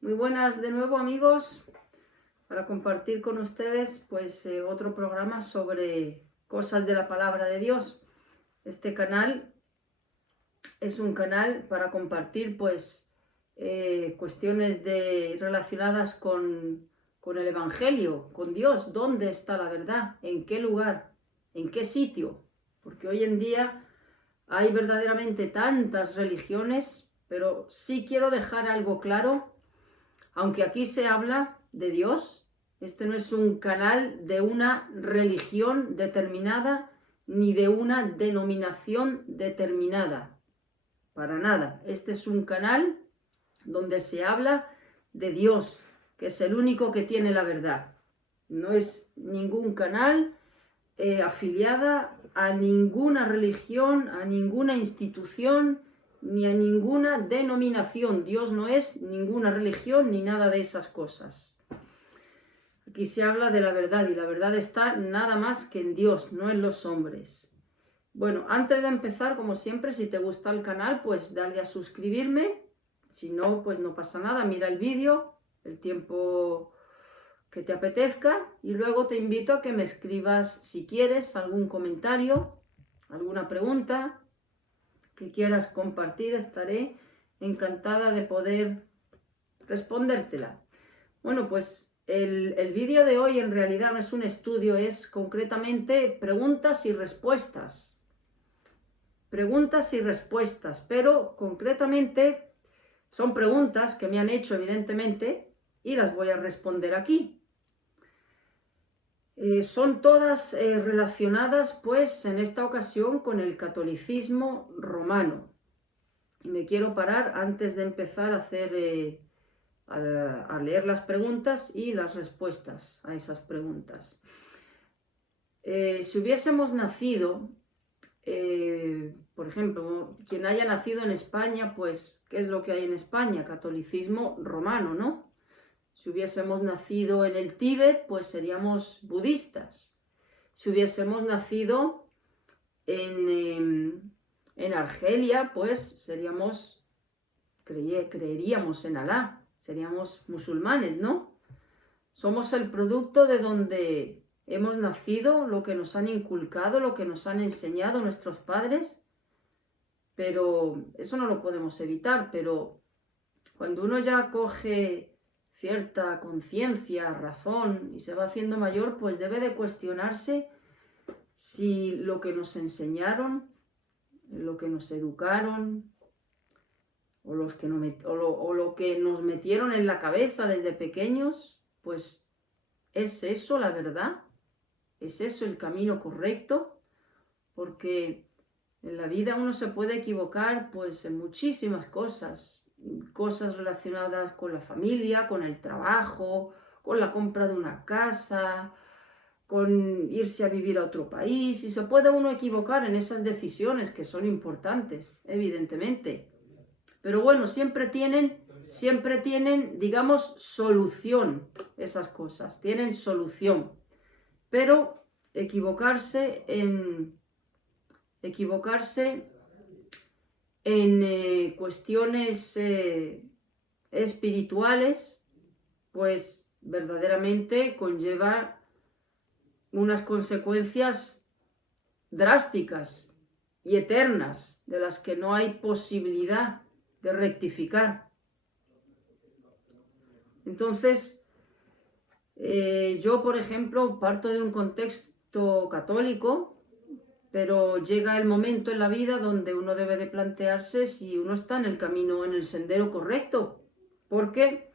Muy buenas de nuevo, amigos, para compartir con ustedes otro programa sobre cosas de la palabra de Dios. Este canal es un canal para compartir cuestiones relacionadas con el Evangelio, con Dios. ¿Dónde está la verdad? ¿En qué lugar? ¿En qué sitio? Porque hoy en día hay verdaderamente tantas religiones, pero sí quiero dejar algo claro. Aunque aquí se habla de Dios, este no es un canal de una religión determinada ni de una denominación determinada. Para nada. Este es un canal donde se habla de Dios, que es el único que tiene la verdad. No es ningún canal afiliada a ninguna religión, a ninguna institución, ni a ninguna denominación. Dios no es ninguna religión ni nada de esas cosas. Aquí se habla de la verdad y la verdad está nada más que en Dios, no en los hombres. Bueno, antes de empezar, como siempre, si te gusta el canal, pues dale a suscribirme. Si no, pues no pasa nada, mira el vídeo, el tiempo que te apetezca, y luego te invito a que me escribas, si quieres, algún comentario, alguna pregunta que quieras compartir. Estaré encantada de poder respondértela. Bueno, pues el vídeo de hoy en realidad no es un estudio, es concretamente preguntas y respuestas. Preguntas y respuestas, pero concretamente son preguntas que me han hecho, evidentemente, y las voy a responder aquí. Son todas relacionadas, pues, en esta ocasión con el catolicismo romano. Y me quiero parar antes de empezar a leer las preguntas y las respuestas a esas preguntas. Si hubiésemos nacido, por ejemplo, quien haya nacido en España, pues, ¿qué es lo que hay en España? Catolicismo romano, ¿no? Si hubiésemos nacido en el Tíbet, pues seríamos budistas. Si hubiésemos nacido en Argelia, pues creeríamos en Alá, seríamos musulmanes, ¿no? Somos el producto de donde hemos nacido, lo que nos han inculcado, lo que nos han enseñado nuestros padres, pero eso no lo podemos evitar. Pero cuando uno ya coge cierta conciencia, razón y se va haciendo mayor, pues debe de cuestionarse si lo que nos enseñaron, lo que nos educaron o lo que nos metieron en la cabeza desde pequeños, pues ¿es eso la verdad? ¿Es eso el camino correcto? Porque en la vida uno se puede equivocar pues en muchísimas cosas relacionadas con la familia, con el trabajo, con la compra de una casa, con irse a vivir a otro país, y se puede uno equivocar en esas decisiones que son importantes, evidentemente. Pero bueno, siempre tienen, digamos, solución esas cosas, tienen solución. Pero equivocarse en cuestiones espirituales, pues verdaderamente conlleva unas consecuencias drásticas y eternas de las que no hay posibilidad de rectificar. Entonces, yo, por ejemplo, parto de un contexto católico, pero llega el momento en la vida donde uno debe de plantearse si uno está en el camino, en el sendero correcto, porque,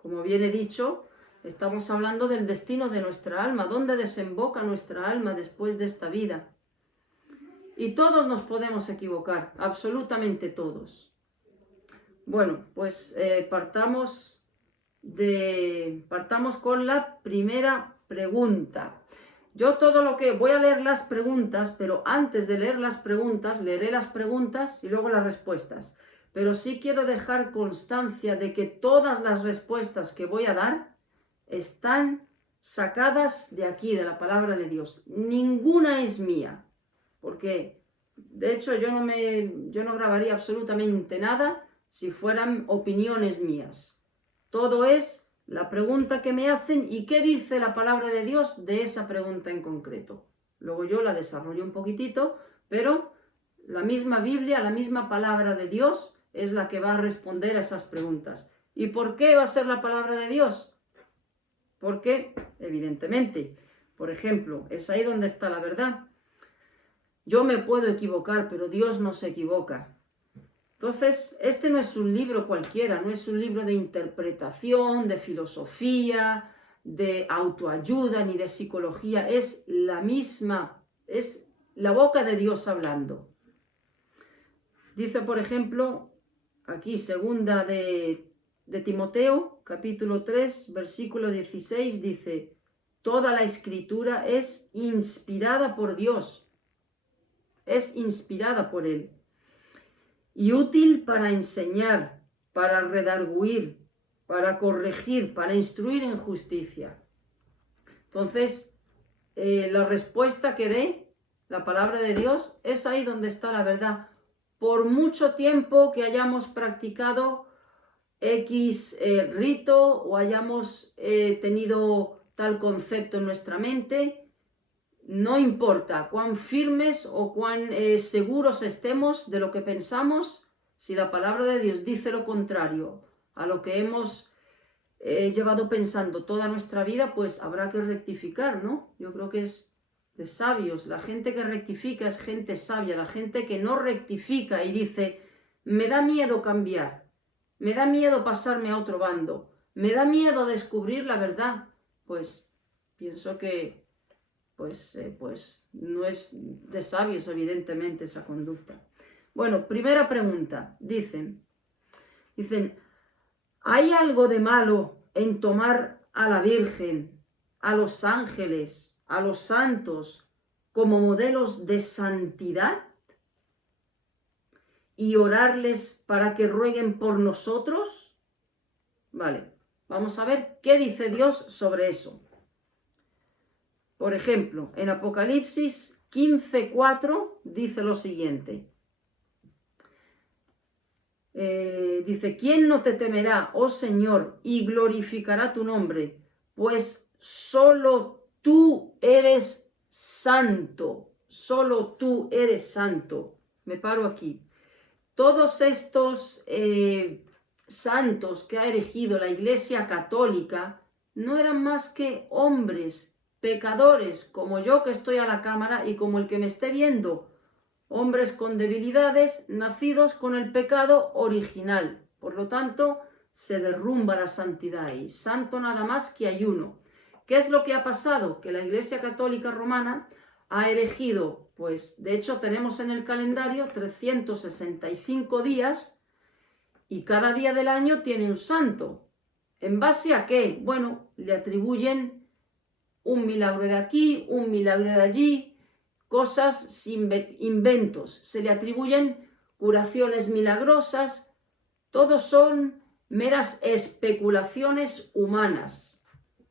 como bien he dicho, estamos hablando del destino de nuestra alma, dónde desemboca nuestra alma después de esta vida. Y todos nos podemos equivocar, absolutamente todos. Bueno, pues partamos con la primera pregunta. Yo voy a leer las preguntas, pero antes de leer las preguntas, leeré las preguntas y luego las respuestas. Pero sí quiero dejar constancia de que todas las respuestas que voy a dar están sacadas de aquí, de la palabra de Dios. Ninguna es mía, porque de hecho yo no grabaría absolutamente nada si fueran opiniones mías. Todo es la pregunta que me hacen y qué dice la palabra de Dios de esa pregunta en concreto. Luego yo la desarrollo un poquitito, pero la misma Biblia, la misma palabra de Dios es la que va a responder a esas preguntas. ¿Y por qué va a ser la palabra de Dios? Porque, evidentemente, por ejemplo, es ahí donde está la verdad. Yo me puedo equivocar, pero Dios no se equivoca. Entonces, este no es un libro cualquiera, no es un libro de interpretación, de filosofía, de autoayuda, ni de psicología. Es la misma, es la boca de Dios hablando. Dice, por ejemplo, aquí, segunda de Timoteo, capítulo 3, versículo 16, dice: toda la escritura es inspirada por Dios, es inspirada por Él, y útil para enseñar, para redarguir, para corregir, para instruir en justicia. Entonces, la respuesta que dé la palabra de Dios es ahí donde está la verdad. Por mucho tiempo que hayamos practicado X rito o hayamos tenido tal concepto en nuestra mente, no importa cuán firmes o cuán seguros estemos de lo que pensamos, si la palabra de Dios dice lo contrario a lo que hemos llevado pensando toda nuestra vida, pues habrá que rectificar, ¿no? Yo creo que es de sabios. La gente que rectifica es gente sabia. La gente que no rectifica y dice, me da miedo cambiar, me da miedo pasarme a otro bando, me da miedo descubrir la verdad, pues pienso que pues no es de sabios, evidentemente, esa conducta. Bueno, primera pregunta. Dicen, ¿hay algo de malo en tomar a la Virgen, a los ángeles, a los santos como modelos de santidad y orarles para que rueguen por nosotros? Vale, vamos a ver qué dice Dios sobre eso. Por ejemplo, en Apocalipsis 15:4 dice lo siguiente. Dice, ¿quién no te temerá, oh Señor, y glorificará tu nombre? Pues solo tú eres santo, solo tú eres santo. Me paro aquí. Todos estos santos que ha erigido la Iglesia Católica no eran más que hombres pecadores como yo que estoy a la cámara y como el que me esté viendo, hombres con debilidades nacidos con el pecado original. Por lo tanto, se derrumba la santidad y santo nada más que hay uno. ¿Qué es lo que ha pasado? Que la Iglesia Católica Romana ha elegido, pues de hecho tenemos en el calendario 365 días y cada día del año tiene un santo. ¿En base a qué? Bueno, le atribuyen un milagro de aquí, un milagro de allí, cosas sin inventos. Se le atribuyen curaciones milagrosas. Todos son meras especulaciones humanas.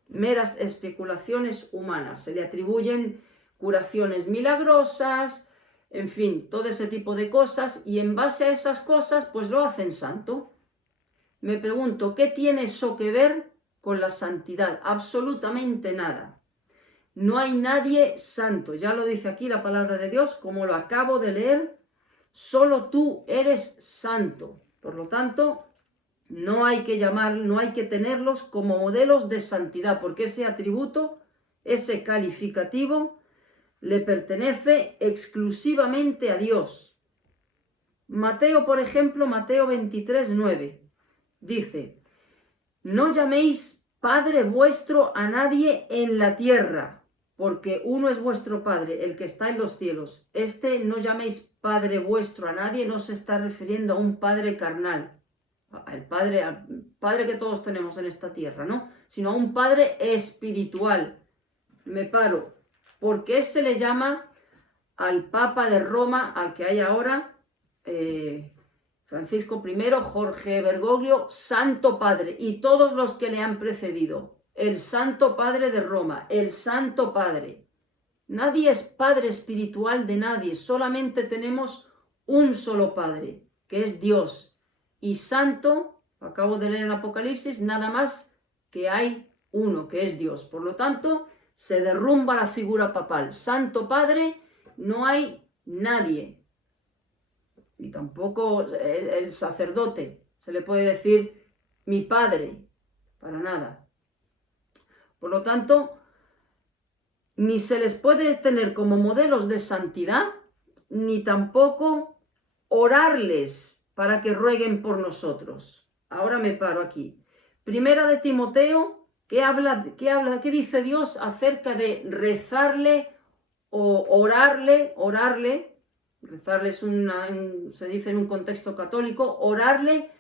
Meras especulaciones humanas. Se le atribuyen curaciones milagrosas, en fin, todo ese tipo de cosas, y en base a esas cosas, pues lo hacen santo. Me pregunto, ¿qué tiene eso que ver con la santidad? Absolutamente nada. No hay nadie santo, ya lo dice aquí la palabra de Dios, como lo acabo de leer, solo tú eres santo. Por lo tanto, no hay que tenerlos como modelos de santidad, porque ese atributo, ese calificativo, le pertenece exclusivamente a Dios. Mateo, por ejemplo, Mateo 23:9, dice, no llaméis Padre vuestro a nadie en la tierra, porque uno es vuestro Padre, el que está en los cielos. No llaméis Padre vuestro a nadie, no se está refiriendo a un Padre carnal, al Padre que todos tenemos en esta tierra, ¿no? Sino a un Padre espiritual. Me paro. ¿Por qué se le llama al Papa de Roma, al que hay ahora, Francisco I, Jorge Bergoglio, Santo Padre, y todos los que le han precedido? El Santo Padre de Roma, el Santo Padre. Nadie es Padre espiritual de nadie, solamente tenemos un solo Padre, que es Dios. Y Santo Acabo de leer en Apocalipsis, nada más que hay uno, que es Dios. Por lo tanto, se derrumba la figura papal. Santo Padre, no hay nadie. Y tampoco el sacerdote. Se le puede decir mi padre, para nada. Por lo tanto, ni se les puede tener como modelos de santidad, ni tampoco orarles para que rueguen por nosotros. Ahora me paro aquí. Primera de Timoteo, ¿qué dice Dios acerca de rezarle o orarle? Rezarle se dice en un contexto católico, orarle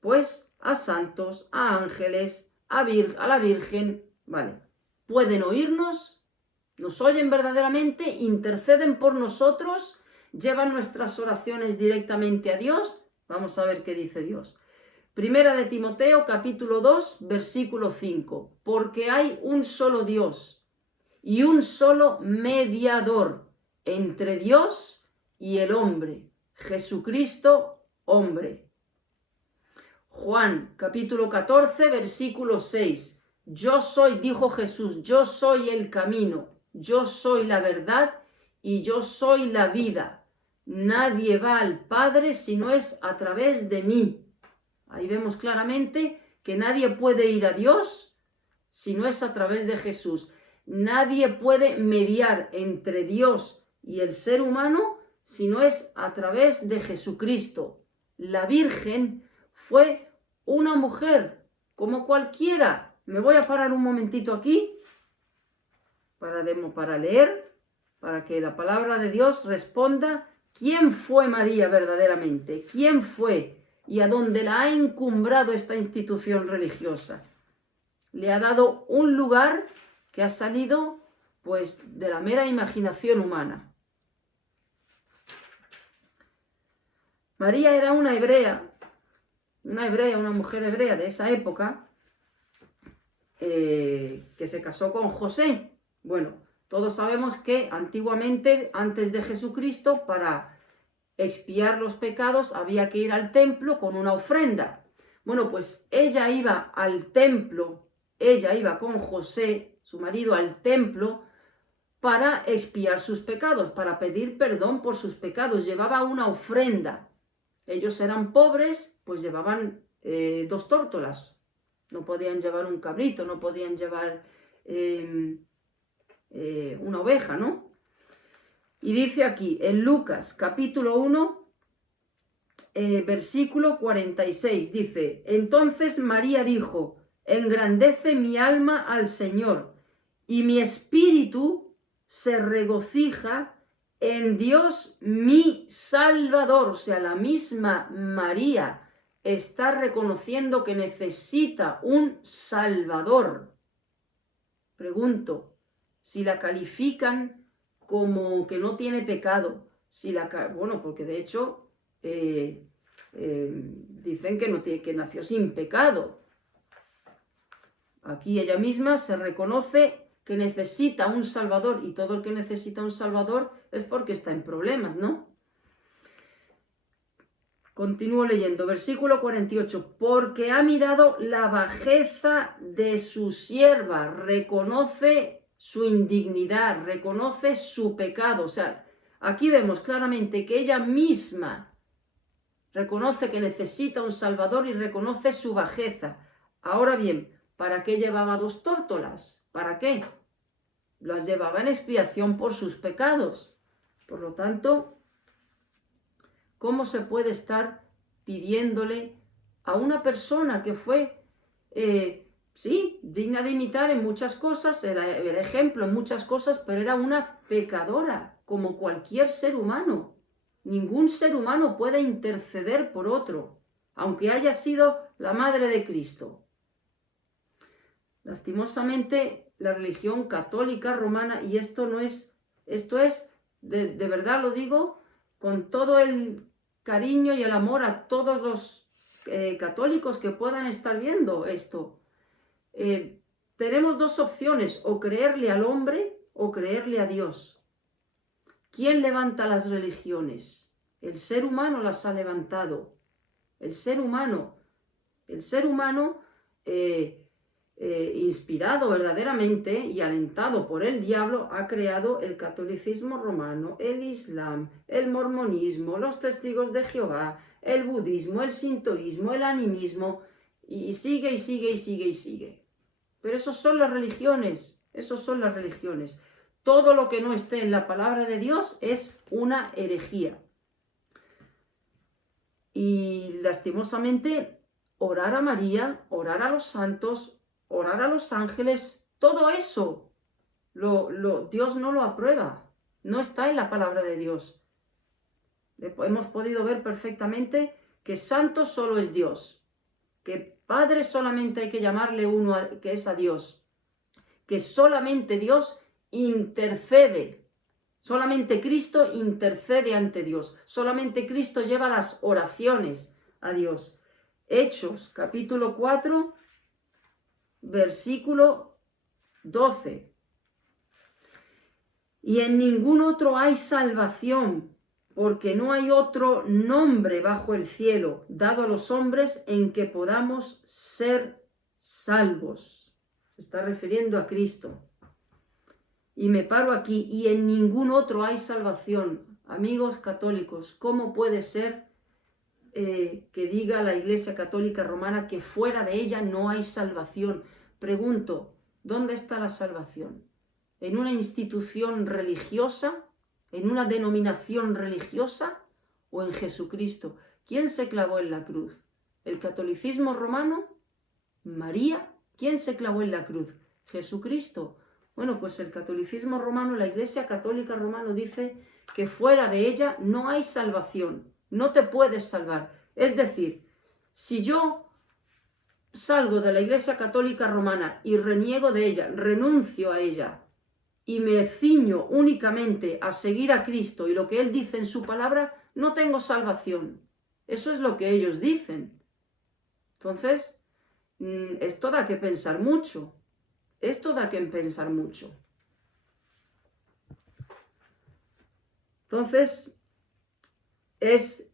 pues a santos, a ángeles, a la Virgen, ¿vale? Pueden oírnos, nos oyen verdaderamente, interceden por nosotros, llevan nuestras oraciones directamente a Dios. Vamos a ver qué dice Dios. Primera de Timoteo, capítulo 2, versículo 5. Porque hay un solo Dios y un solo mediador entre Dios y el hombre, Jesucristo, hombre. Juan, capítulo 14, versículo 6. Yo soy, dijo Jesús, yo soy el camino, yo soy la verdad y yo soy la vida. Nadie va al Padre si no es a través de mí. Ahí vemos claramente que nadie puede ir a Dios si no es a través de Jesús. Nadie puede mediar entre Dios y el ser humano si no es a través de Jesucristo. La Virgen fue una mujer como cualquiera. Me voy a parar un momentito aquí para leer, para que la palabra de Dios responda quién fue María verdaderamente, quién fue y a dónde la ha encumbrado esta institución religiosa. Le ha dado un lugar que ha salido pues de la mera imaginación humana. María era una mujer hebrea de esa época, que se casó con José. Bueno, todos sabemos que antiguamente, antes de Jesucristo, para expiar los pecados había que ir al templo con una ofrenda. Bueno, pues ella iba al templo, ella iba con José, su marido, al templo para expiar sus pecados, para pedir perdón por sus pecados. Llevaba una ofrenda. Ellos eran pobres, pues llevaban 2 tórtolas. No podían llevar un cabrito, no podían llevar una oveja, ¿no? Y dice aquí, en Lucas capítulo 1, versículo 46, dice, entonces María dijo, engrandece mi alma al Señor, y mi espíritu se regocija en Dios mi Salvador. O sea, la misma María está reconociendo que necesita un Salvador. Pregunto, si la califican como que no tiene pecado, bueno, porque de hecho dicen que nació sin pecado. Aquí ella misma se reconoce que necesita un Salvador, y todo el que necesita un Salvador es porque está en problemas, ¿no? Continúo leyendo, versículo 48, porque ha mirado la bajeza de su sierva, reconoce su indignidad, reconoce su pecado. O sea, aquí vemos claramente que ella misma reconoce que necesita un Salvador y reconoce su bajeza. Ahora bien, ¿para qué llevaba 2 tórtolas? ¿Para qué? Las llevaba en expiación por sus pecados. Por lo tanto, ¿cómo se puede estar pidiéndole a una persona que fue, sí, digna de imitar en muchas cosas, era ejemplo en muchas cosas, pero era una pecadora, como cualquier ser humano? Ningún ser humano puede interceder por otro, aunque haya sido la madre de Cristo. Lastimosamente, la religión católica romana, y esto es, de verdad lo digo, con todo el cariño y el amor a todos los católicos que puedan estar viendo esto. Tenemos 2 opciones, o creerle al hombre o creerle a Dios. ¿Quién levanta las religiones? El ser humano las ha levantado. El ser humano. El ser humano, inspirado verdaderamente y alentado por el diablo, ha creado el catolicismo romano, el islam, el mormonismo, los testigos de Jehová, el budismo, el sintoísmo, el animismo, y sigue y sigue y sigue y sigue. Pero esos son las religiones, esos son las religiones. Todo lo que no esté en la palabra de Dios es una herejía. Y lastimosamente, orar a María, orar a los santos, orar a los ángeles, todo eso Dios no lo aprueba, no está en la palabra de Dios. Hemos podido ver perfectamente que santo solo es Dios, que Padre solamente hay que llamarle uno que es a Dios, que solamente Dios intercede, solamente Cristo intercede ante Dios, solamente Cristo lleva las oraciones a Dios. Hechos, capítulo 4, versículo 12. Y en ningún otro hay salvación, porque no hay otro nombre bajo el cielo dado a los hombres en que podamos ser salvos. Se está refiriendo a Cristo. Y me paro aquí, y en ningún otro hay salvación. Amigos católicos, ¿cómo puede ser que diga la Iglesia Católica Romana que fuera de ella no hay salvación? Pregunto, ¿dónde está la salvación? ¿En una institución religiosa? ¿En una denominación religiosa? ¿O en Jesucristo? ¿Quién se clavó en la cruz? ¿El catolicismo romano? ¿María? ¿Quién se clavó en la cruz? ¿Jesucristo? Bueno, pues el catolicismo romano, la Iglesia Católica Romana dice que fuera de ella no hay salvación, no te puedes salvar. Es decir, si yo salgo de la Iglesia Católica Romana y reniego de ella, renuncio a ella y me ciño únicamente a seguir a Cristo y lo que Él dice en su palabra, no tengo salvación. Eso es lo que ellos dicen. Entonces, esto da que pensar mucho. Esto da que pensar mucho. Entonces, es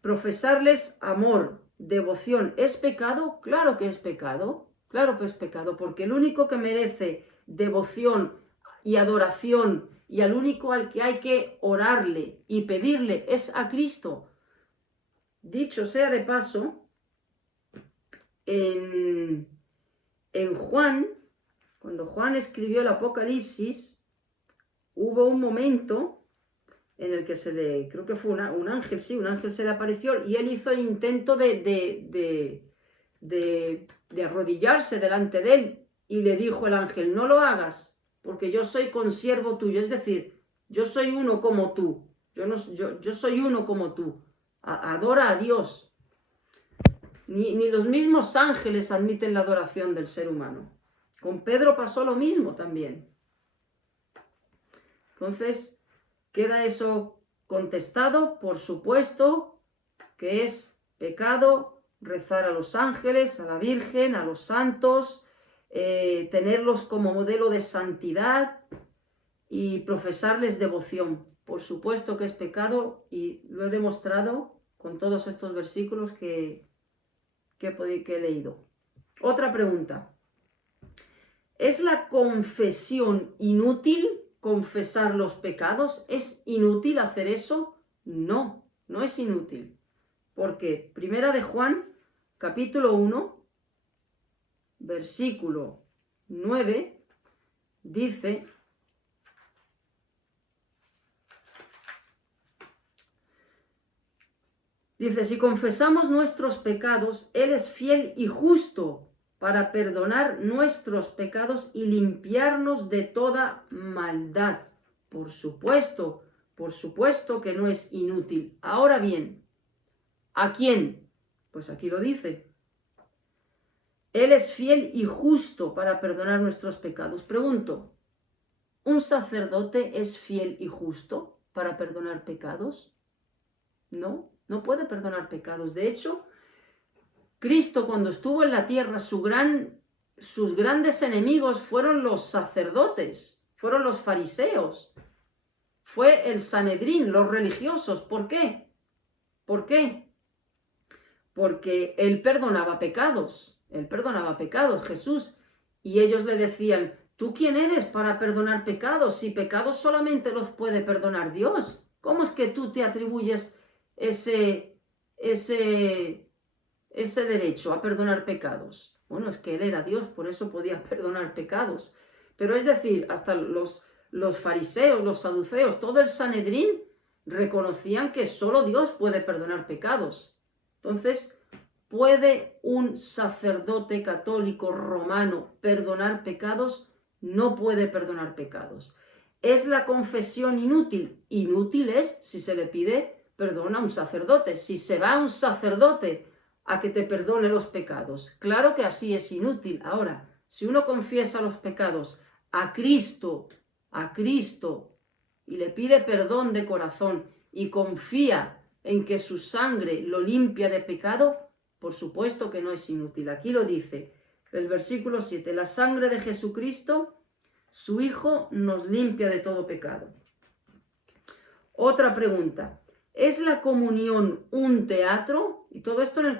profesarles amor, devoción. ¿Es pecado? Claro que es pecado. Claro que es pecado, porque el único que merece devoción y adoración y al único al que hay que orarle y pedirle es a Cristo. Dicho sea de paso, en Juan, cuando Juan escribió el Apocalipsis, hubo un momento en el que creo que fue un ángel, sí, un ángel se le apareció y él hizo el intento de arrodillarse delante de él y le dijo el ángel, no lo hagas, porque yo soy consiervo tuyo, es decir, yo soy uno como tú, yo soy uno como tú, adora a Dios. Ni los mismos ángeles admiten la adoración del ser humano. Con Pedro pasó lo mismo también. Entonces, queda eso contestado, por supuesto, que es pecado rezar a los ángeles, a la Virgen, a los santos, tenerlos como modelo de santidad y profesarles devoción. Por supuesto que es pecado y lo he demostrado con todos estos versículos que he leído. Otra pregunta. ¿Es la confesión inútil confesar los pecados? ¿Es inútil hacer eso? No, no es inútil. Porque Primera de Juan, capítulo 1, versículo 9, dice: si confesamos nuestros pecados, Él es fiel y justo para perdonar nuestros pecados y limpiarnos de toda maldad. Por supuesto que no es inútil. Ahora bien, ¿a quién? Pues aquí lo dice. Él es fiel y justo para perdonar nuestros pecados. Pregunto, ¿un sacerdote es fiel y justo para perdonar pecados? No, no puede perdonar pecados. De hecho, Cristo, cuando estuvo en la tierra, sus grandes enemigos fueron los sacerdotes, fueron los fariseos, fue el Sanedrín, los religiosos. ¿Por qué? ¿Por qué? porque Él perdonaba pecados, Jesús, y ellos le decían, ¿tú quién eres para perdonar pecados? Si pecados solamente los puede perdonar Dios. ¿Cómo es que tú te atribuyes ese derecho a perdonar pecados? Bueno, es que Él era Dios, por eso podía perdonar pecados. Pero es decir, hasta los fariseos, los saduceos, todo el Sanedrín reconocían que solo Dios puede perdonar pecados. Entonces, ¿puede un sacerdote católico romano perdonar pecados? No puede perdonar pecados. ¿Es la confesión inútil? Inútil es si se le pide perdón a un sacerdote. Si se va a un sacerdote a que te perdone los pecados. Claro que así es inútil. Ahora, si uno confiesa los pecados a Cristo, y le pide perdón de corazón y confía en que su sangre lo limpia de pecado, por supuesto que no es inútil. Aquí lo dice el versículo 7, la sangre de Jesucristo, su Hijo, nos limpia de todo pecado. Otra pregunta, ¿es la comunión un teatro? Y todo esto en el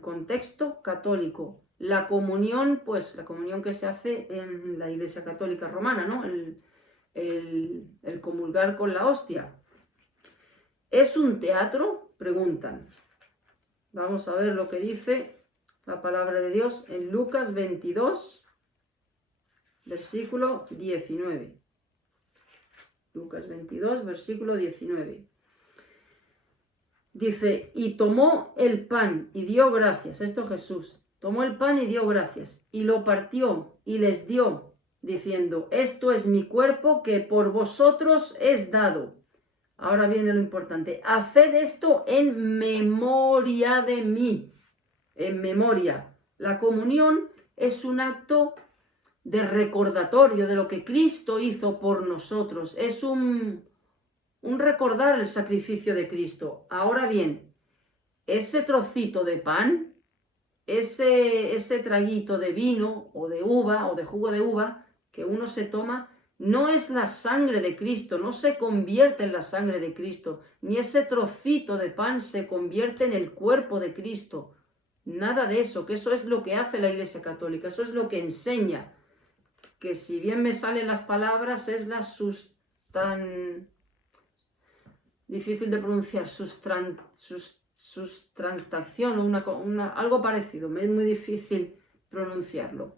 contexto católico. La comunión, pues la comunión que se hace en la Iglesia Católica Romana, ¿no? El comulgar con la hostia. ¿Es un teatro? Preguntan. Vamos a ver lo que dice la palabra de Dios en Lucas 22, versículo 19. Lucas 22, versículo 19. Dice, y tomó el pan y dio gracias. Esto Jesús. Tomó el pan y dio gracias. Y lo partió y les dio, diciendo, esto es mi cuerpo que por vosotros es dado. Ahora viene lo importante. Haced esto en memoria de mí. En memoria. La comunión es un acto de recordatorio de lo que Cristo hizo por nosotros. Es un recordar el sacrificio de Cristo. Ahora bien, ese trocito de pan, ese traguito de vino o de uva o de jugo de uva que uno se toma, no es la sangre de Cristo, no se convierte en la sangre de Cristo, ni ese trocito de pan se convierte en el cuerpo de Cristo. Nada de eso, que eso es lo que hace la Iglesia Católica, eso es lo que enseña, que si bien me salen las palabras, es la difícil de pronunciar, sustantación, algo parecido, me es muy difícil pronunciarlo.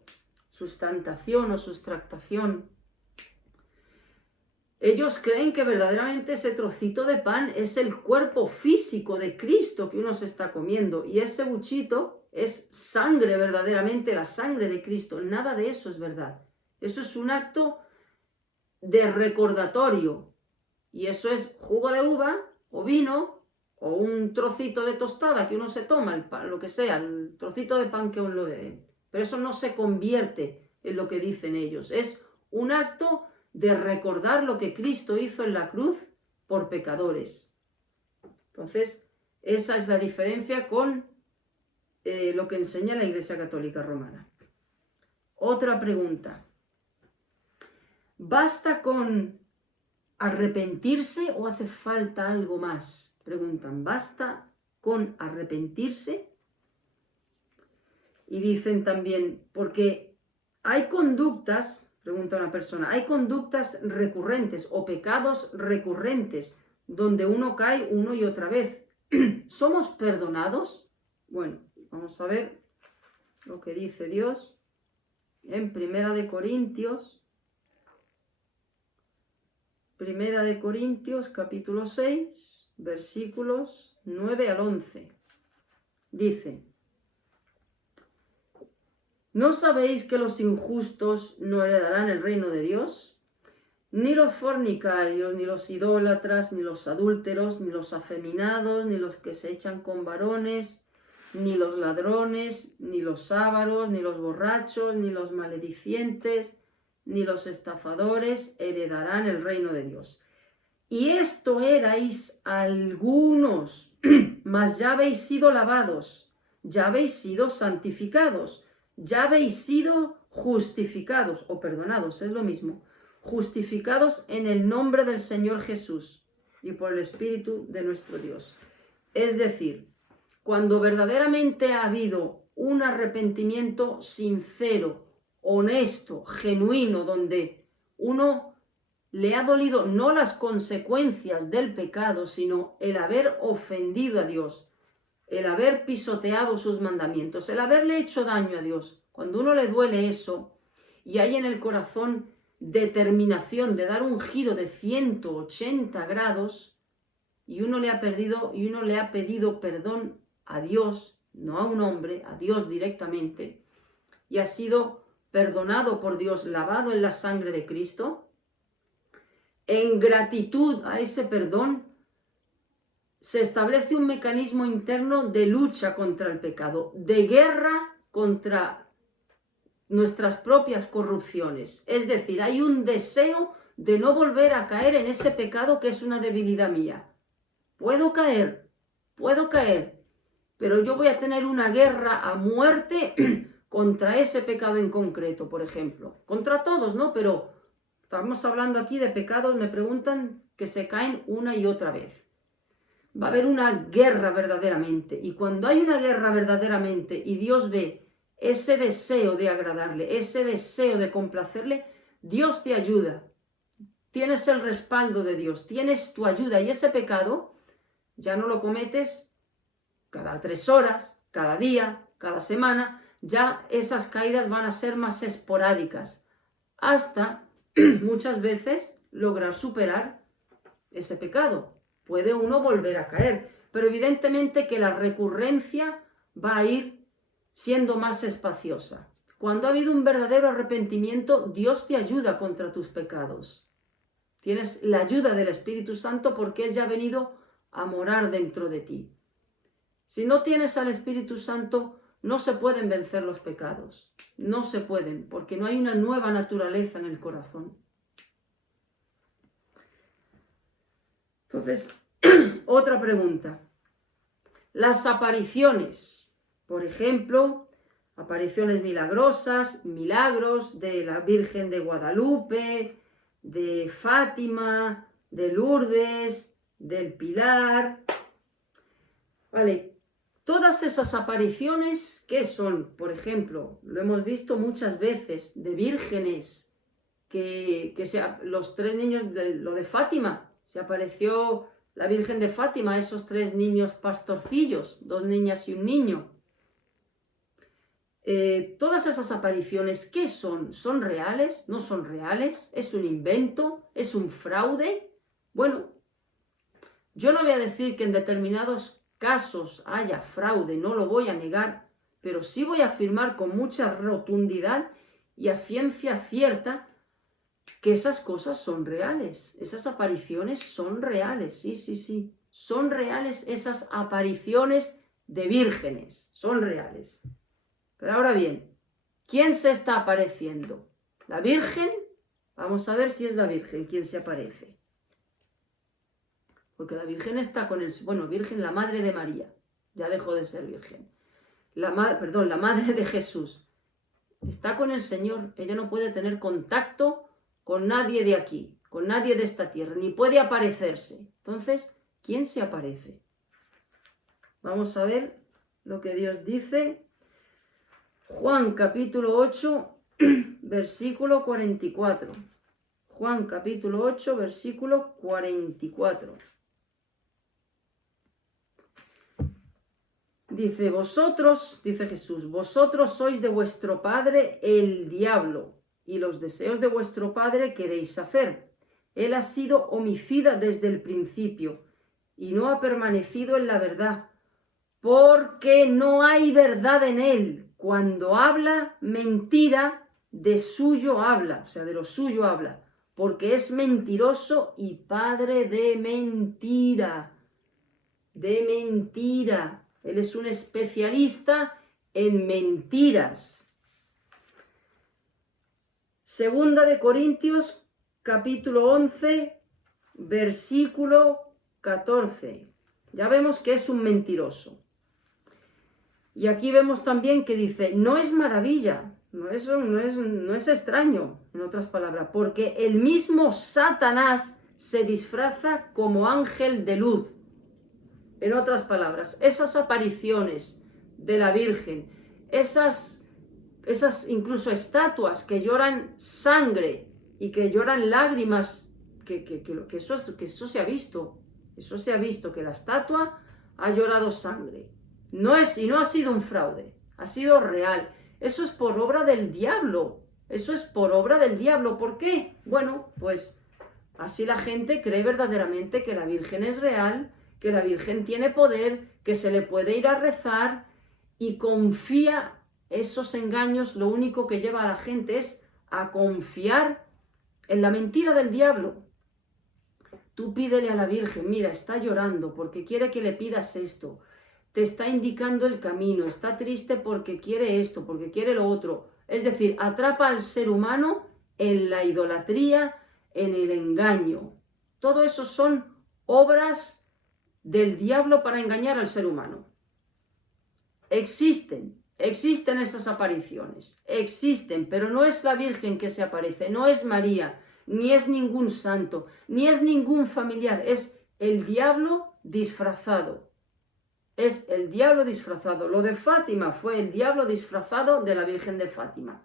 Sustantación o sustractación. Ellos creen que verdaderamente ese trocito de pan es el cuerpo físico de Cristo que uno se está comiendo, y ese buchito es sangre, verdaderamente la sangre de Cristo. Nada de eso es verdad. Eso es un acto de recordatorio, y eso es jugo de uva o vino o un trocito de tostada que uno se toma, el pan, lo que sea, el trocito de pan que uno lo den. Pero eso no se convierte en lo que dicen ellos. Es un acto de recordar lo que Cristo hizo en la cruz por pecadores. Entonces, esa es la diferencia con lo que enseña la Iglesia Católica Romana. Otra pregunta. ¿Basta con arrepentirse o hace falta algo más? Preguntan, ¿basta con arrepentirse? Y dicen también, porque hay conductas, pregunta una persona, hay conductas recurrentes o pecados recurrentes donde uno cae una y otra vez. ¿Somos perdonados? Bueno, vamos a ver lo que dice Dios en Primera de Corintios capítulo 6, versículos 9 al 11. Dice, ¿no sabéis que los injustos no heredarán el reino de Dios? Ni los fornicarios, ni los idólatras, ni los adúlteros, ni los afeminados, ni los que se echan con varones, ni los ladrones, ni los ávaros, ni los borrachos, ni los maledicientes, ni los estafadores heredarán el reino de Dios. Y esto erais algunos, mas ya habéis sido lavados, ya habéis sido santificados, ya habéis sido justificados o perdonados, es lo mismo, justificados en el nombre del Señor Jesús y por el Espíritu de nuestro Dios. Es decir, cuando verdaderamente ha habido un arrepentimiento sincero, honesto, genuino, donde uno le ha dolido no las consecuencias del pecado, sino el haber ofendido a Dios, el haber pisoteado sus mandamientos, el haberle hecho daño a Dios. Cuando uno le duele eso y hay en el corazón determinación de dar un giro de 180 grados y uno le ha pedido perdón a Dios, no a un hombre, a Dios directamente, y ha sido perdonado por Dios, lavado en la sangre de Cristo, en gratitud a ese perdón, se establece un mecanismo interno de lucha contra el pecado, de guerra contra nuestras propias corrupciones. Es decir, hay un deseo de no volver a caer en ese pecado que es una debilidad mía. Puedo caer, pero yo voy a tener una guerra a muerte contra ese pecado en concreto, por ejemplo. Contra todos, ¿no? Pero estamos hablando aquí de pecados, me preguntan, que se caen una y otra vez. Va a haber una guerra verdaderamente. Y cuando hay una guerra verdaderamente y Dios ve ese deseo de agradarle, ese deseo de complacerle, Dios te ayuda. Tienes el respaldo de Dios, tienes tu ayuda. Y ese pecado ya no lo cometes cada 3 horas, cada día, cada semana. Ya esas caídas van a ser más esporádicas. Hasta muchas veces lograr superar ese pecado. Puede uno volver a caer, pero evidentemente que la recurrencia va a ir siendo más espaciosa. Cuando ha habido un verdadero arrepentimiento, Dios te ayuda contra tus pecados. Tienes la ayuda del Espíritu Santo porque Él ya ha venido a morar dentro de ti. Si no tienes al Espíritu Santo, no se pueden vencer los pecados. No se pueden, porque no hay una nueva naturaleza en el corazón. Entonces, otra pregunta. Las apariciones, por ejemplo, apariciones milagrosas, milagros de la Virgen de Guadalupe, de Fátima, de Lourdes, del Pilar. Vale, todas esas apariciones, ¿qué son? Por ejemplo, lo hemos visto muchas veces, de vírgenes, los 3 niños, lo de Fátima, se apareció la Virgen de Fátima a esos 3 niños pastorcillos, 2 niñas y un niño. Todas esas apariciones, ¿qué son? ¿Son reales? ¿No son reales? ¿Es un invento? ¿Es un fraude? Bueno, yo no voy a decir que en determinados casos haya fraude, no lo voy a negar, pero sí voy a afirmar con mucha rotundidad y a ciencia cierta que esas cosas son reales, esas apariciones son reales, sí, son reales esas apariciones de vírgenes, son reales. Pero ahora bien, ¿quién se está apareciendo? ¿La Virgen? Vamos a ver si es la Virgen quien se aparece. Porque la Virgen está con Virgen, la Madre de María, ya dejó de ser Virgen. La Madre de Jesús está con el Señor, ella no puede tener contacto con nadie de aquí, con nadie de esta tierra, ni puede aparecerse. Entonces, ¿quién se aparece? Vamos a ver lo que Dios dice. Juan capítulo 8, versículo 44. Juan capítulo 8, versículo 44. Dice, dice Jesús, vosotros sois de vuestro padre el diablo, y los deseos de vuestro padre queréis hacer. Él ha sido homicida desde el principio, y no ha permanecido en la verdad, porque no hay verdad en él. Cuando habla mentira, de suyo habla, o sea, de lo suyo habla, porque es mentiroso y padre de mentira. De mentira. Él es un especialista en mentiras. Segunda de Corintios, capítulo 11, versículo 14. Ya vemos que es un mentiroso. Y aquí vemos también que dice, no es maravilla, no es extraño, en otras palabras, porque el mismo Satanás se disfraza como ángel de luz. En otras palabras, esas apariciones de la Virgen, esas incluso estatuas que lloran sangre y que lloran lágrimas, que eso se ha visto. Eso se ha visto, que la estatua ha llorado sangre. Y no ha sido un fraude, ha sido real. Eso es por obra del diablo. Eso es por obra del diablo. ¿Por qué? Bueno, pues así la gente cree verdaderamente que la Virgen es real, que la Virgen tiene poder, que se le puede ir a rezar y confía. Esos engaños lo único que lleva a la gente es a confiar en la mentira del diablo. Tú pídele a la Virgen, mira, está llorando porque quiere que le pidas esto, te está indicando el camino, está triste porque quiere esto, porque quiere lo otro. Es decir, atrapa al ser humano en la idolatría, en el engaño. Todo eso son obras del diablo para engañar al ser humano. Existen esas apariciones, existen, pero no es la Virgen que se aparece, no es María, ni es ningún santo, ni es ningún familiar, es el diablo disfrazado. Es el diablo disfrazado. Lo de Fátima fue el diablo disfrazado de la Virgen de Fátima.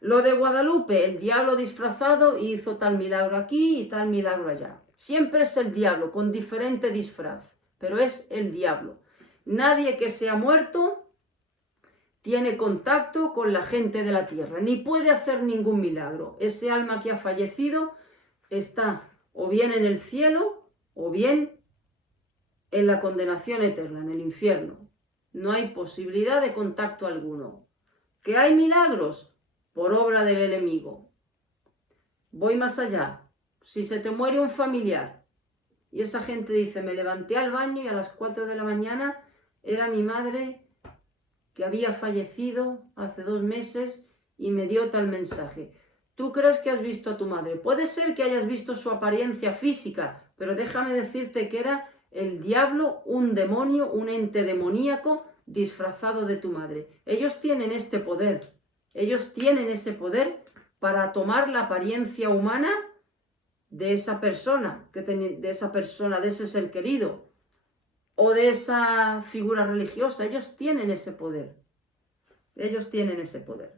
Lo de Guadalupe, el diablo disfrazado hizo tal milagro aquí y tal milagro allá. Siempre es el diablo con diferente disfraz, pero es el diablo. Nadie que se ha muerto tiene contacto con la gente de la tierra, ni puede hacer ningún milagro. Ese alma que ha fallecido está o bien en el cielo o bien en la condenación eterna, en el infierno. No hay posibilidad de contacto alguno. ¿Que hay milagros? Por obra del enemigo. Voy más allá. Si se te muere un familiar y esa gente dice, me levanté al baño y a las 4 de la mañana era mi madre que había fallecido hace 2 meses y me dio tal mensaje. ¿Tú crees que has visto a tu madre? Puede ser que hayas visto su apariencia física, pero déjame decirte que era el diablo, un demonio, un ente demoníaco disfrazado de tu madre. Ellos tienen este poder. Ellos tienen ese poder para tomar la apariencia humana de esa persona, de ese ser querido o de esa figura religiosa. Ellos tienen ese poder. Ellos tienen ese poder.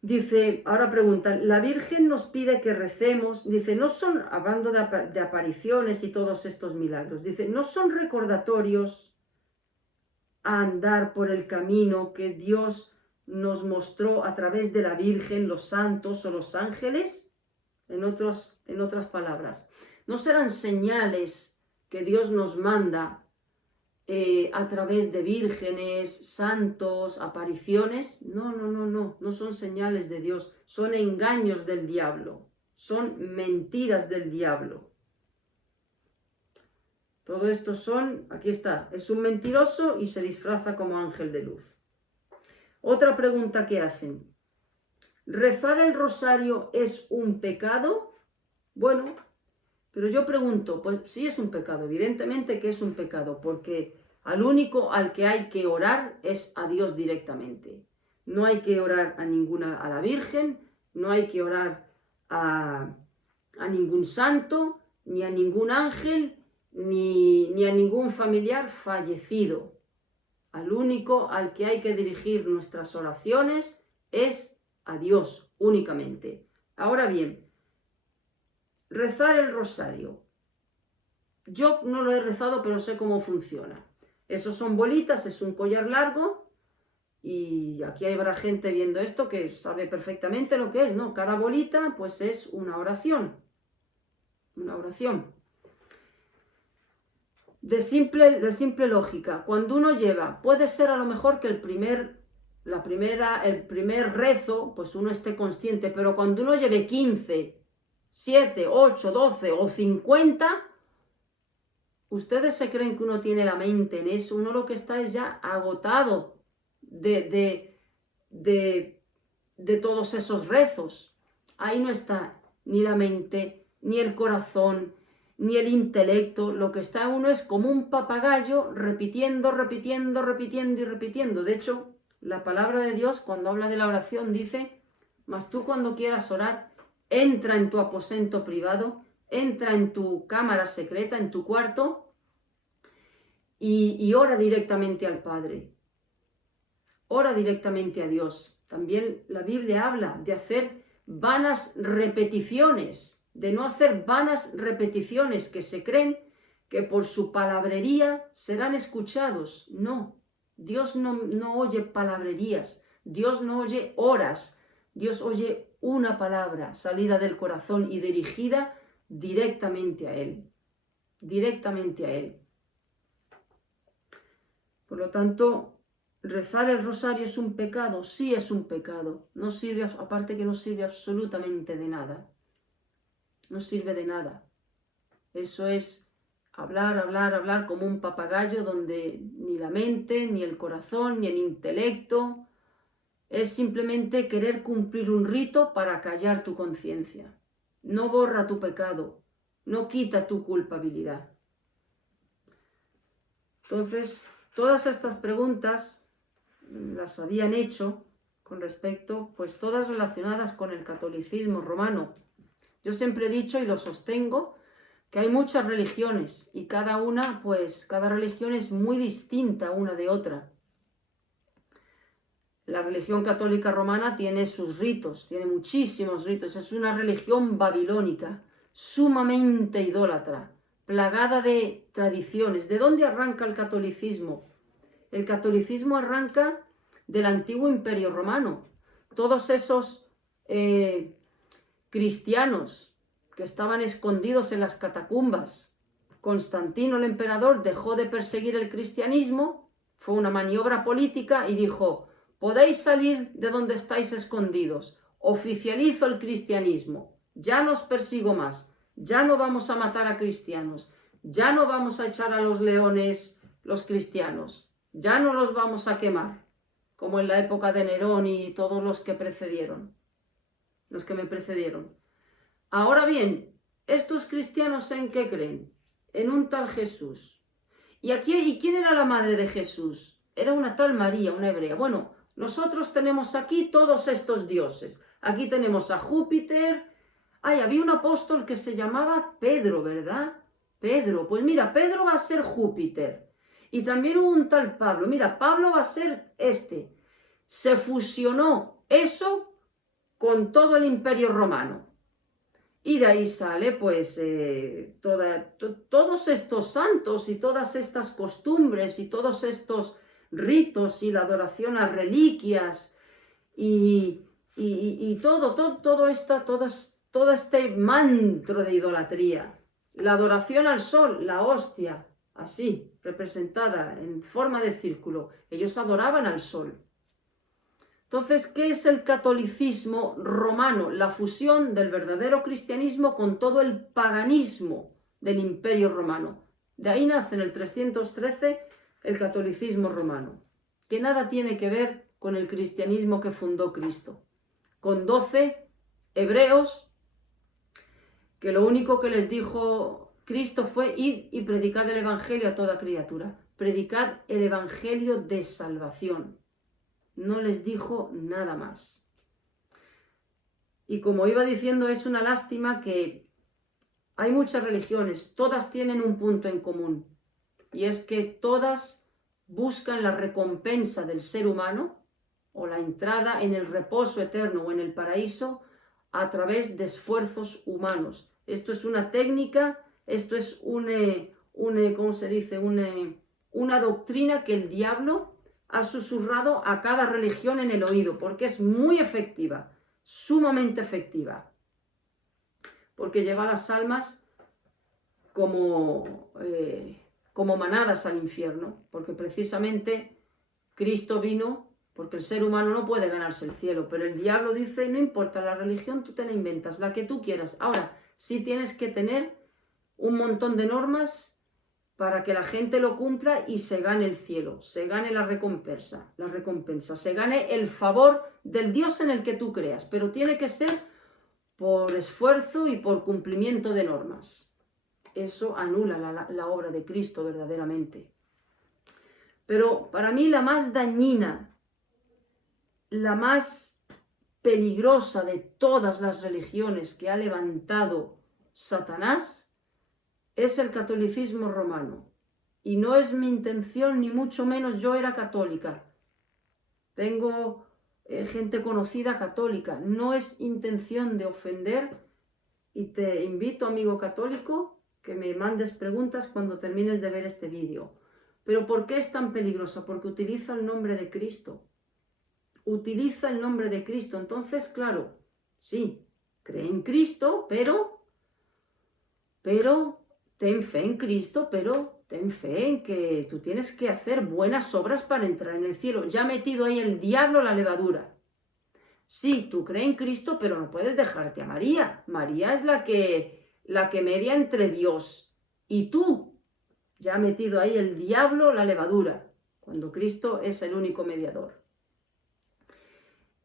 Dice, ahora preguntan, la Virgen nos pide que recemos, dice, no son, hablando de apariciones y todos estos milagros, dice, no son recordatorios a andar por el camino que Dios nos mostró a través de la Virgen, los santos o los ángeles. En otras palabras, no serán señales que Dios nos manda a través de vírgenes, santos, apariciones. No son señales de Dios, son engaños del diablo, son mentiras del diablo. Todo esto aquí está, es un mentiroso y se disfraza como ángel de luz. Otra pregunta que hacen, ¿rezar el rosario es un pecado? Bueno, pero yo pregunto, pues sí es un pecado, evidentemente que es un pecado, porque al único al que hay que orar es a Dios directamente. No hay que orar a la Virgen, no hay que orar a ningún santo, ni a ningún ángel, ni a ningún familiar fallecido. Al único al que hay que dirigir nuestras oraciones es a Dios únicamente. Ahora bien, rezar el rosario. Yo no lo he rezado, pero sé cómo funciona. Esos son bolitas, es un collar largo y aquí habrá gente viendo esto que sabe perfectamente lo que es, ¿no? Cada bolita pues es una oración. Una oración. De simple lógica. Cuando uno lleva, puede ser a lo mejor que el primer rezo, pues uno esté consciente, pero cuando uno lleve 15, 7, 8, 12 o 50, ustedes se creen que uno tiene la mente en eso, uno lo que está es ya agotado de todos esos rezos. Ahí no está ni la mente, ni el corazón, ni el intelecto. Lo que está uno es como un papagayo repitiendo. De hecho, la palabra de Dios cuando habla de la oración dice, mas tú cuando quieras orar, entra en tu aposento privado, entra en tu cámara secreta, en tu cuarto, y ora directamente al Padre. Ora directamente a Dios. También la Biblia habla de hacer vanas repeticiones, de no hacer vanas repeticiones que se creen que por su palabrería serán escuchados. No, Dios no oye palabrerías, Dios no oye horas, Dios oye una palabra salida del corazón y dirigida directamente a Él, directamente a Él. Por lo tanto, rezar el rosario es un pecado, sí es un pecado, no sirve, aparte que no sirve absolutamente de nada, no sirve de nada. Eso es hablar, hablar, hablar como un papagayo donde ni la mente, ni el corazón, ni el intelecto, es simplemente querer cumplir un rito para callar tu conciencia. No borra tu pecado, no quita tu culpabilidad. Entonces, todas estas preguntas las habían hecho con respecto, pues todas relacionadas con el catolicismo romano. Yo siempre he dicho y lo sostengo, que hay muchas religiones y cada una, pues cada religión es muy distinta una de otra. La religión católica romana tiene sus ritos, tiene muchísimos ritos, es una religión babilónica, sumamente idólatra, plagada de tradiciones. ¿De dónde arranca el catolicismo? El catolicismo arranca del antiguo Imperio Romano. Todos esos cristianos que estaban escondidos en las catacumbas. Constantino el emperador dejó de perseguir el cristianismo, fue una maniobra política y dijo: podéis salir de donde estáis escondidos, oficializo el cristianismo, ya no os persigo más, ya no vamos a matar a cristianos, ya no vamos a echar a los leones los cristianos, ya no los vamos a quemar, como en la época de Nerón y todos los que me precedieron. Ahora bien, ¿estos cristianos en qué creen? En un tal Jesús. ¿Y quién era la madre de Jesús? Era una tal María, una hebrea. Bueno, nosotros tenemos aquí todos estos dioses. Aquí tenemos a Júpiter. Ay, había un apóstol que se llamaba Pedro, ¿verdad? Pedro. Pues mira, Pedro va a ser Júpiter. Y también hubo un tal Pablo. Mira, Pablo va a ser este. Se fusionó eso con todo el Imperio Romano. Y de ahí sale pues todos estos santos y todas estas costumbres y todos estos ritos y la adoración a reliquias y todo este mantro de idolatría. La adoración al sol, la hostia, así, representada en forma de círculo. Ellos adoraban al sol. Entonces, ¿qué es el catolicismo romano? La fusión del verdadero cristianismo con todo el paganismo del Imperio Romano. De ahí nace en el 313 el catolicismo romano, que nada tiene que ver con el cristianismo que fundó Cristo, con 12 hebreos, que lo único que les dijo Cristo fue: id y predicad el evangelio a toda criatura, predicad el evangelio de salvación. No les dijo nada más. Y como iba diciendo, es una lástima que hay muchas religiones, todas tienen un punto en común, y es que todas buscan la recompensa del ser humano o la entrada en el reposo eterno o en el paraíso a través de esfuerzos humanos. Esto es una técnica, esto es ¿cómo se dice? Una doctrina que el diablo ha susurrado a cada religión en el oído, porque es muy efectiva, sumamente efectiva, porque lleva a las almas como manadas al infierno, porque precisamente Cristo vino porque el ser humano no puede ganarse el cielo, pero el diablo dice: no importa la religión, tú te la inventas, la que tú quieras. Ahora, sí tienes que tener un montón de normas para que la gente lo cumpla y se gane el cielo, se gane la recompensa, se gane el favor del Dios en el que tú creas, pero tiene que ser por esfuerzo y por cumplimiento de normas. Eso anula la obra de Cristo verdaderamente. Pero para mí la más dañina, la más peligrosa de todas las religiones que ha levantado Satanás es el catolicismo romano. y no es mi intención, ni mucho menos. Yo era católica. Tengo gente conocida católica. No es intención de ofender, y te invito, amigo católico, que me mandes preguntas cuando termines de ver este vídeo. Pero ¿por qué es tan peligrosa? Porque utiliza el nombre de Cristo. Utiliza el nombre de Cristo. Entonces, claro, sí, cree en Cristo, pero ten fe en Cristo, pero ten fe en que tú tienes que hacer buenas obras para entrar en el cielo. Ya ha metido ahí el diablo la levadura. Sí, tú crees en Cristo, pero no puedes dejarte a María. María es la que media entre Dios y tú. Ya ha metido ahí el diablo la levadura, cuando Cristo es el único mediador.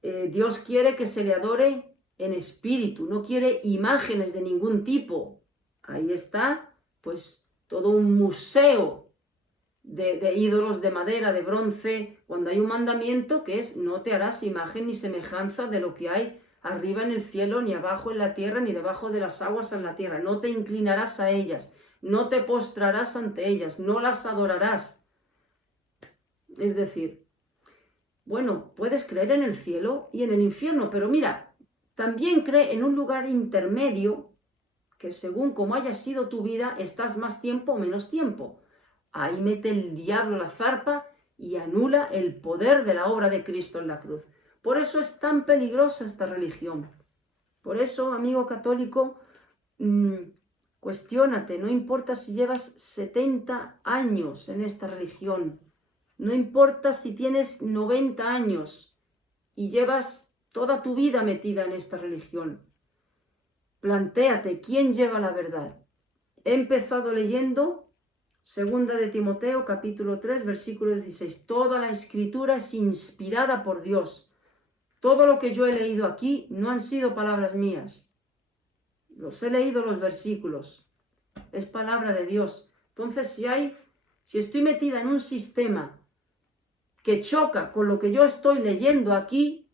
Dios quiere que se le adore en espíritu, no quiere imágenes de ningún tipo. Ahí está, pues, todo un museo de ídolos de madera, de bronce, cuando hay un mandamiento que es: no te harás imagen ni semejanza de lo que hay arriba en el cielo, ni abajo en la tierra, ni debajo de las aguas en la tierra. No te inclinarás a ellas, no te postrarás ante ellas, no las adorarás. Es decir, bueno, puedes creer en el cielo y en el infierno, pero mira, también cree en un lugar intermedio, que según como haya sido tu vida, estás más tiempo o menos tiempo. Ahí mete el diablo la zarpa y anula el poder de la obra de Cristo en la cruz. Por eso es tan peligrosa esta religión. Por eso, amigo católico, cuestiónate. No importa si llevas 70 años en esta religión. No importa si tienes 90 años y llevas toda tu vida metida en esta religión. Plantéate, ¿quién lleva la verdad? He empezado leyendo 2 de Timoteo, capítulo 3, versículo 16. Toda la escritura es inspirada por Dios. Todo lo que yo he leído aquí no han sido palabras mías. Los he leído los versículos. Es palabra de Dios. Entonces, si estoy metida en un sistema que choca con lo que yo estoy leyendo aquí,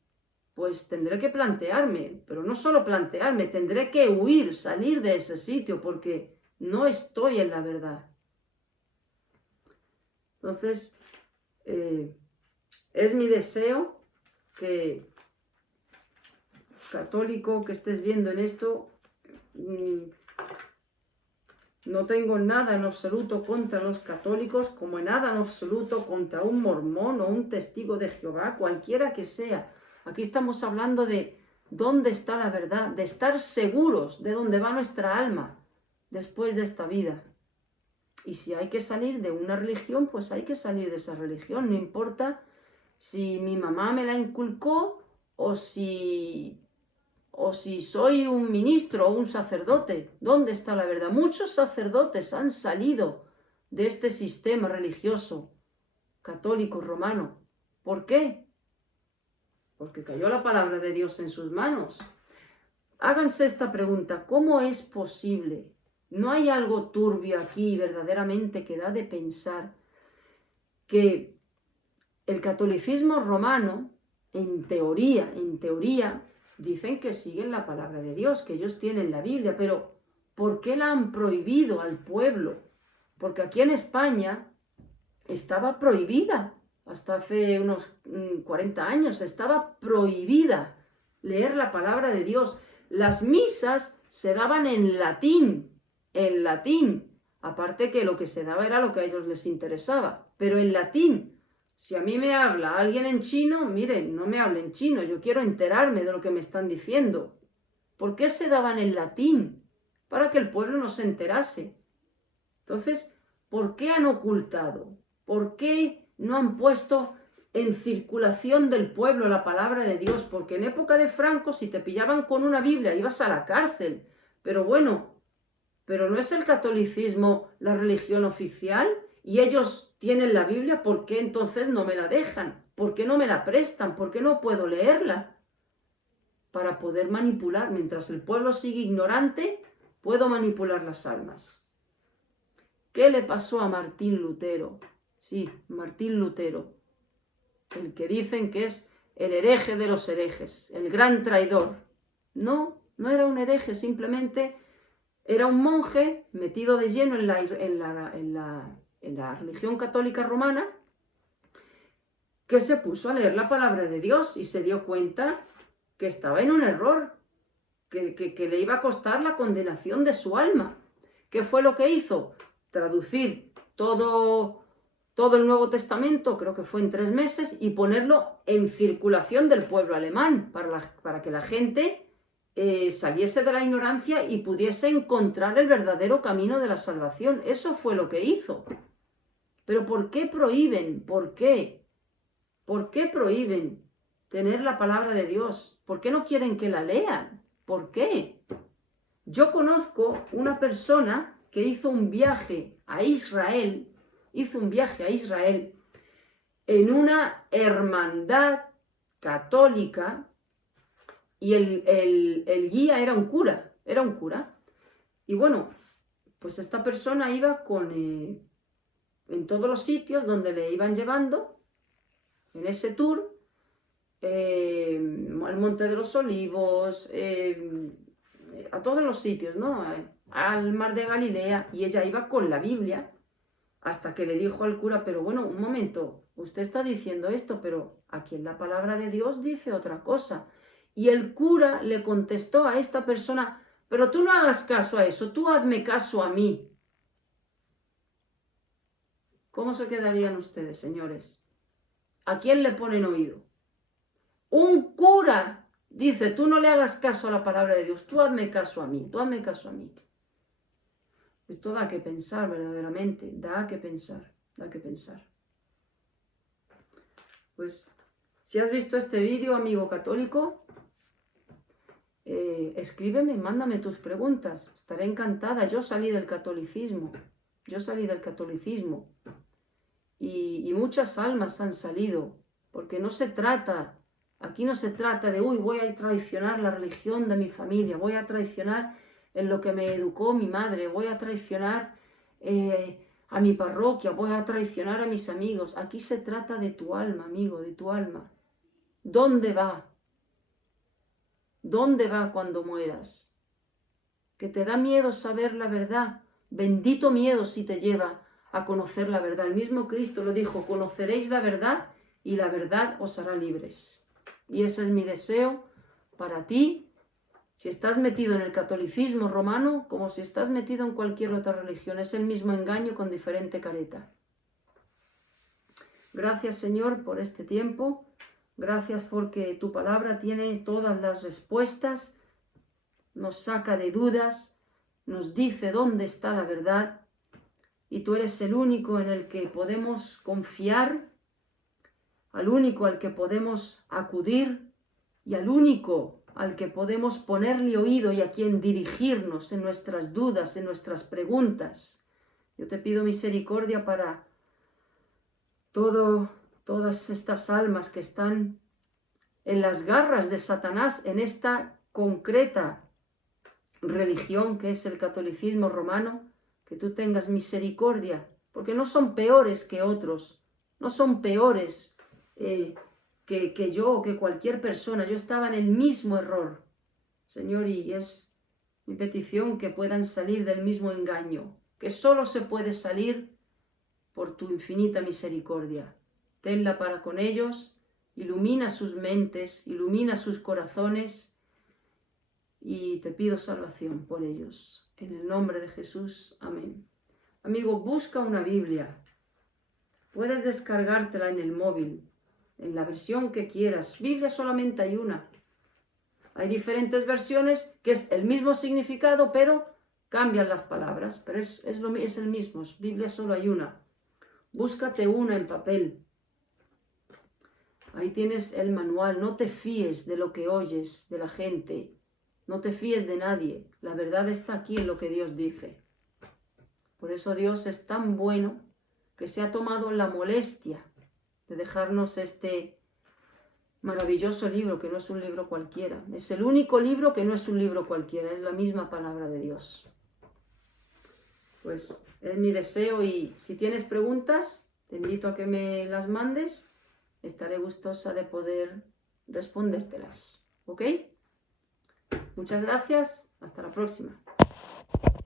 pues tendré que plantearme, pero no solo plantearme, tendré que huir, salir de ese sitio, porque no estoy en la verdad. Entonces, es mi deseo que, católico, que estés viendo en esto, no tengo nada en absoluto contra los católicos, como nada en absoluto contra un mormón o un testigo de Jehová, cualquiera que sea. Aquí estamos hablando de dónde está la verdad, de estar seguros de dónde va nuestra alma después de esta vida. Y si hay que salir de una religión, pues hay que salir de esa religión. No importa si mi mamá me la inculcó o si soy un ministro o un sacerdote. ¿Dónde está la verdad? Muchos sacerdotes han salido de este sistema religioso católico romano. ¿Por qué? Porque cayó la palabra de Dios en sus manos. Háganse esta pregunta: ¿cómo es posible? ¿No hay algo turbio aquí verdaderamente que da de pensar que el catolicismo romano, en teoría, dicen que siguen la palabra de Dios, que ellos tienen la Biblia, pero ¿por qué la han prohibido al pueblo? Porque aquí en España estaba prohibida, hasta hace unos 40 años, estaba prohibida leer la palabra de Dios. Las misas se daban en latín, aparte que lo que se daba era lo que a ellos les interesaba, pero en latín. Si a mí me habla alguien en chino, miren, no me hable en chino, yo quiero enterarme de lo que me están diciendo. ¿Por qué se daban en latín? Para que el pueblo no se enterase. Entonces, ¿por qué han ocultado? ¿Por qué no han puesto en circulación del pueblo la palabra de Dios? Porque en época de Franco, si te pillaban con una Biblia, ibas a la cárcel. Pero bueno, ¿pero no es el catolicismo la religión oficial? Y ellos tienen la Biblia, ¿por qué entonces no me la dejan? ¿Por qué no me la prestan? ¿Por qué no puedo leerla? Para poder manipular. Mientras el pueblo sigue ignorante, puedo manipular las almas. ¿Qué le pasó a Martín Lutero? Sí, Martín Lutero, el que dicen que es el hereje de los herejes, el gran traidor. No era un hereje, simplemente era un monje metido de lleno en la en la religión católica romana, que se puso a leer la palabra de Dios y se dio cuenta que estaba en un error, que le iba a costar la condenación de su alma. ¿Qué fue lo que hizo? Traducir todo el Nuevo Testamento, creo que fue en 3 meses, y ponerlo en circulación del pueblo alemán, para que la gente saliese de la ignorancia y pudiese encontrar el verdadero camino de la salvación. Eso fue lo que hizo. Pero ¿por qué prohíben? ¿Por qué? ¿Por qué prohíben tener la palabra de Dios? ¿Por qué no quieren que la lean? ¿Por qué? Yo conozco una persona que hizo un viaje a Israel, en una hermandad católica, y el guía era un cura, Y bueno, pues esta persona iba en todos los sitios donde le iban llevando, en ese tour, al Monte de los Olivos, a todos los sitios, ¿no? Al Mar de Galilea, y ella iba con la Biblia, hasta que le dijo al cura, pero bueno, un momento, usted está diciendo esto, pero aquí en la palabra de Dios dice otra cosa. Y el cura le contestó a esta persona, pero tú no hagas caso a eso, tú hazme caso a mí. ¿Cómo se quedarían ustedes, señores? ¿A quién le ponen oído? Un cura dice, tú no le hagas caso a la palabra de Dios, tú hazme caso a mí, Esto da que pensar verdaderamente, da que pensar. Pues, si has visto este vídeo, amigo católico, escríbeme, mándame tus preguntas, estaré encantada. Yo salí del catolicismo, y muchas almas han salido, porque aquí no se trata de, voy a traicionar la religión de mi familia, voy a traicionar en lo que me educó mi madre, voy a traicionar a mi parroquia, voy a traicionar a mis amigos. Aquí se trata de tu alma, amigo, de tu alma. ¿Dónde va? ¿Dónde va cuando mueras? ¿Que te da miedo saber la verdad? Bendito miedo si te lleva a conocer la verdad. El mismo Cristo lo dijo, conoceréis la verdad y la verdad os hará libres. Y ese es mi deseo para ti, si estás metido en el catolicismo romano, como si estás metido en cualquier otra religión. Es el mismo engaño con diferente careta. Gracias, Señor, por este tiempo. Gracias porque tu palabra tiene todas las respuestas, nos saca de dudas, nos dice dónde está la verdad, y tú eres el único en el que podemos confiar, al único al que podemos acudir y al único al que podemos ponerle oído y a quien dirigirnos en nuestras dudas, en nuestras preguntas. Yo te pido misericordia para todas estas almas que están en las garras de Satanás, en esta concreta religión que es el catolicismo romano, que tú tengas misericordia, porque no son peores que otros, no son peores que yo o que cualquier persona. Yo estaba en el mismo error, Señor, y es mi petición que puedan salir del mismo engaño, que solo se puede salir por tu infinita misericordia. Tenla para con ellos, ilumina sus mentes, ilumina sus corazones, y te pido salvación por ellos. En el nombre de Jesús, amén. Amigo, busca una Biblia. Puedes descargártela en el móvil, en la versión que quieras. Biblia solamente hay una. Hay diferentes versiones que es el mismo significado, pero cambian las palabras. Pero es el mismo. Biblia solo hay una. Búscate una en papel. Ahí tienes el manual. No te fíes de lo que oyes de la gente. No te fíes de nadie. La verdad está aquí en lo que Dios dice. Por eso Dios es tan bueno que se ha tomado la molestia de dejarnos este maravilloso libro, que no es un libro cualquiera. Es el único libro que no es un libro cualquiera, es la misma palabra de Dios. Pues es mi deseo, y si tienes preguntas, te invito a que me las mandes. Estaré gustosa de poder respondértelas. ¿Ok? Muchas gracias. Hasta la próxima.